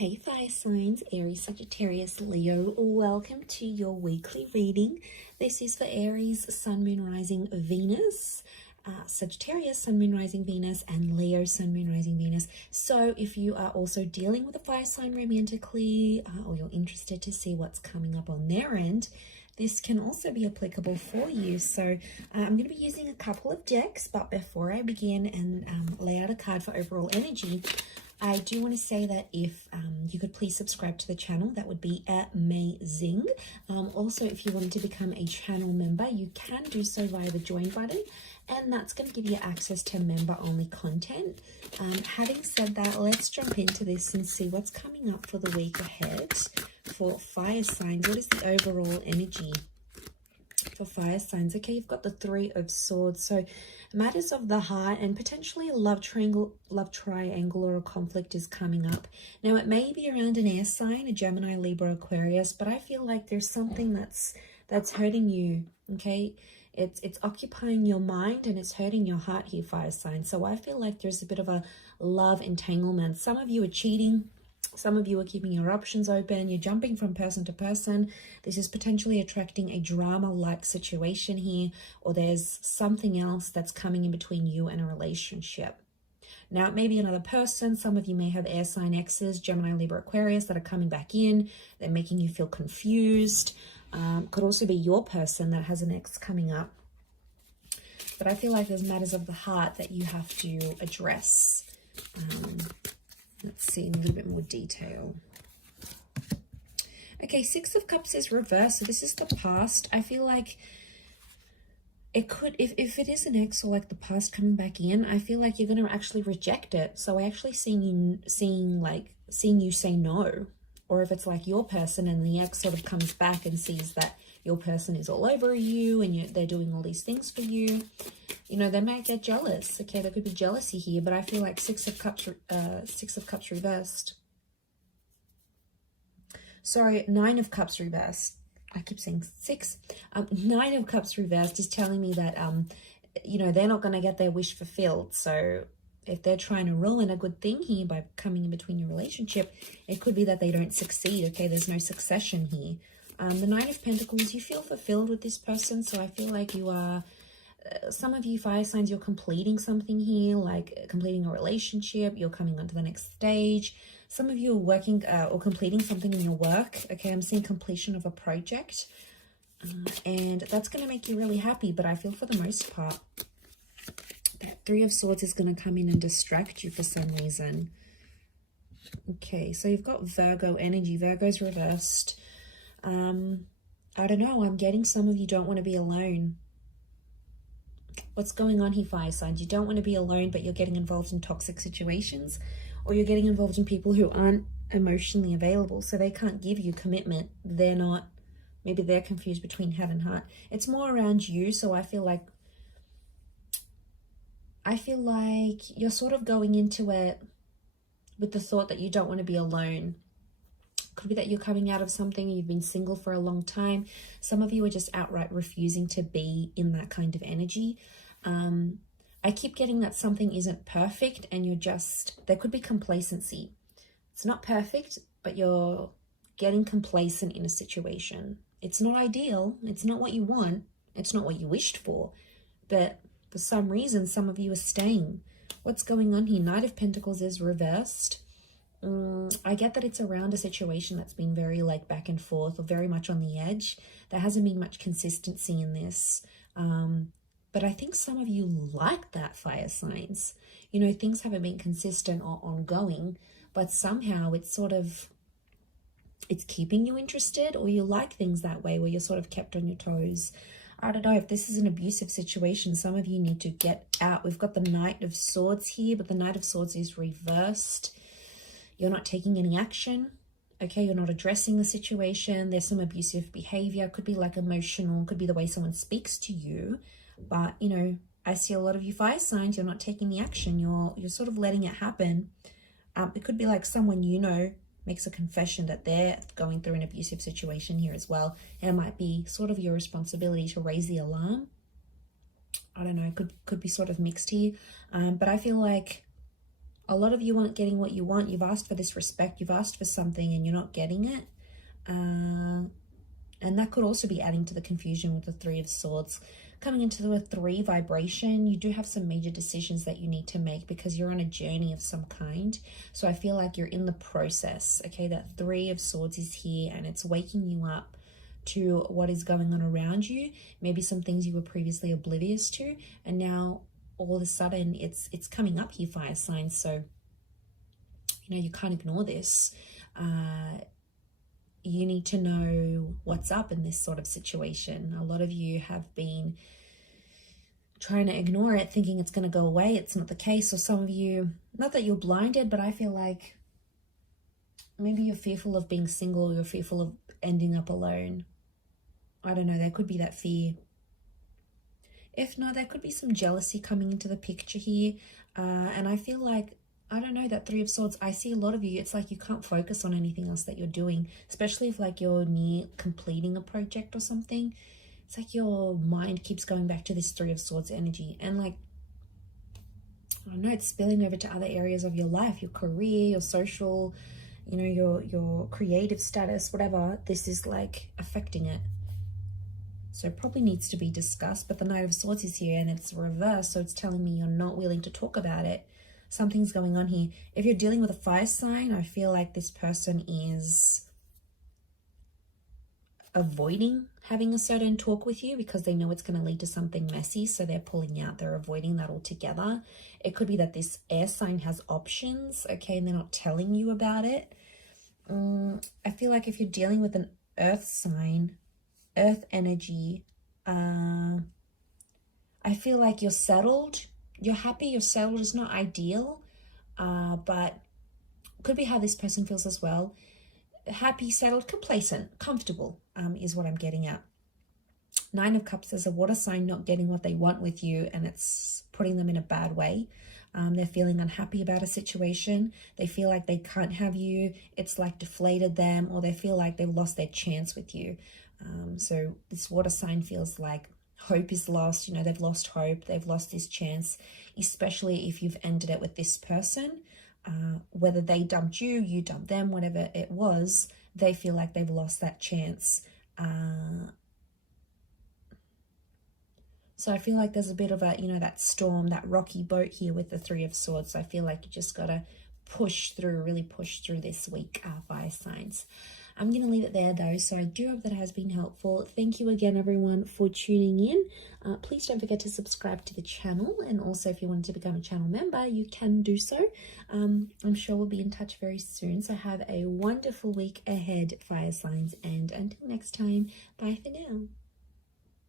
Hey fire signs, Aries, Sagittarius, Leo, welcome to your weekly reading. This is for Aries, Sun, Moon, Rising, Venus, Sagittarius, Sun, Moon, Rising, Venus, and Leo, Sun, Moon, Rising, Venus. So if you are also dealing with a fire sign romantically, or you're interested to see what's coming up on their end, this can also be applicable for you. So I'm going to be using a couple of decks, but before I begin and lay out a card for overall energy, I do want to say that if you could please subscribe to the channel, that would be amazing. Also, if you wanted to become a channel member, you can do so via the join button, and that's going to give you access to member-only content. Having said that, let's jump into this and see what's coming up for the week ahead for fire signs. What is the overall energy for fire signs? Okay, you've got the Three of Swords, so matters of the heart and potentially a love triangle or a conflict is coming up. Now it may be around an air sign, a Gemini, Libra, Aquarius, but I feel like there's something that's hurting you. Okay, it's occupying your mind and it's hurting your heart here, fire sign. So I feel like there's a bit of a love entanglement. Some of you are cheating. Some of you are keeping your options open. You're jumping from person to person. This is potentially attracting a drama-like situation here, or there's something else that's coming in between you and a relationship. Now, it may be another person. Some of you may have air sign exes, Gemini, Libra, Aquarius, that are coming back in. They're making you feel confused. Could also be your person that has an ex coming up. But I feel like there's matters of the heart that you have to address. Let's see in a little bit more detail. Okay, Six of Cups is reversed. So this is the past. I feel like it could, if it is an ex or like the past coming back in, I feel like you're going to actually reject it. So I actually seeing you say no. Or if it's like your person and the ex sort of comes back and sees that your person is all over you and they're doing all these things for you, you know, they might get jealous. Okay, there could be jealousy here, but I feel like Six of Cups reversed. Sorry, Nine of Cups reversed. I keep saying six. Nine of Cups reversed is telling me that, you know, they're not going to get their wish fulfilled. So if they're trying to ruin a good thing here by coming in between your relationship, it could be that they don't succeed. Okay, there's no succession here. The Nine of Pentacles, you feel fulfilled with this person. So I feel like you are, some of you fire signs, you're completing something here, like completing a relationship. You're coming on to the next stage. Some of you are working or completing something in your work. Okay, I'm seeing completion of a project. And that's going to make you really happy. But I feel for the most part, that Three of Swords is going to come in and distract you for some reason. Okay, so you've got Virgo energy. Virgo's reversed. I don't know. I'm getting some of you don't want to be alone. What's going on here, fire signs? You don't want to be alone, but you're getting involved in toxic situations, or you're getting involved in people who aren't emotionally available, so they can't give you commitment. They're not, maybe they're confused between head and heart. It's more around you, so I feel like you're sort of going into it with the thought that you don't want to be alone. Could be that you're coming out of something, you've been single for a long time. Some of you are just outright refusing to be in that kind of energy. I keep getting that something isn't perfect and you're just, there could be complacency. It's not perfect, but you're getting complacent in a situation. It's not ideal. It's not what you want. It's not what you wished for. But for some reason, some of you are staying. What's going on here? Knight of Pentacles is reversed. I get that it's around a situation that's been very like back and forth or very much on the edge. There hasn't been much consistency in this. But I think some of you like that, fire signs. You know, things haven't been consistent or ongoing, but somehow it's sort of, it's keeping you interested, or you like things that way where you're sort of kept on your toes. I don't know if this is an abusive situation. Some of you need to get out. We've got the Knight of Swords here, but the Knight of Swords is reversed. You're not taking any action. Okay, you're not addressing the situation. There's some abusive behavior. Could be like emotional. Could be the way someone speaks to you. But, you know, I see a lot of you fire signs. You're not taking the action. You're sort of letting it happen. It could be like someone you know makes a confession that they're going through an abusive situation here as well. And it might be sort of your responsibility to raise the alarm. I don't know. Could be sort of mixed here. But I feel like A lot of you aren't getting what you want. You've asked for this respect. You've asked for something and you're not getting it. And that could also be adding to the confusion with the Three of Swords. Coming into the 3 vibration, you do have some major decisions that you need to make because you're on a journey of some kind. So I feel like you're in the process, okay? That 3 of Swords is here and it's waking you up to what is going on around you. Maybe some things you were previously oblivious to, and now all of a sudden it's coming up here, fire signs. So, you know, you can't ignore this. You need to know what's up in this sort of situation. A lot of you have been trying to ignore it, thinking it's going to go away. It's not the case. Or some of you, not that you're blinded, but I feel like maybe you're fearful of being single. You're fearful of ending up alone. I don't know. There could be that fear. If not, there could be some jealousy coming into the picture here. And I feel like, I don't know, that 3 of Swords, I see a lot of you, it's like you can't focus on anything else that you're doing, especially if like you're near completing a project or something. It's like your mind keeps going back to this 3 of Swords energy. And like, I don't know, it's spilling over to other areas of your life, your career, your social, you know, your creative status, whatever. This is like affecting it. So it probably needs to be discussed. But the Knight of Swords is here and it's reversed. So it's telling me you're not willing to talk about it. Something's going on here. If you're dealing with a fire sign, I feel like this person is avoiding having a certain talk with you because they know it's going to lead to something messy. So they're pulling out. They're avoiding that altogether. It could be that this air sign has options, okay, and they're not telling you about it. I feel like if you're dealing with an earth sign, earth energy, I feel like you're settled. You're happy, you're settled. Is not ideal, but could be how this person feels as well. Happy, settled, complacent, comfortable is what I'm getting at. 9 of Cups is a water sign not getting what they want with you, and it's putting them in a bad way. They're feeling unhappy about a situation. They feel like they can't have you. It's like deflated them, or they feel like they've lost their chance with you. So this water sign feels like hope is lost. You know, they've lost hope. They've lost this chance, especially if you've ended it with this person. Whether they dumped you, you dumped them, whatever it was, they feel like they've lost that chance. So I feel like there's a bit of a, you know, that storm, that rocky boat here with the 3 of Swords. So I feel like you just got to push through, really push through this week, fire signs. I'm going to leave it there though. So I do hope that has been helpful. Thank you again, everyone, for tuning in. Please don't forget to subscribe to the channel. And also if you wanted to become a channel member, you can do so. I'm sure we'll be in touch very soon. So have a wonderful week ahead, fire signs. And until next time, bye for now.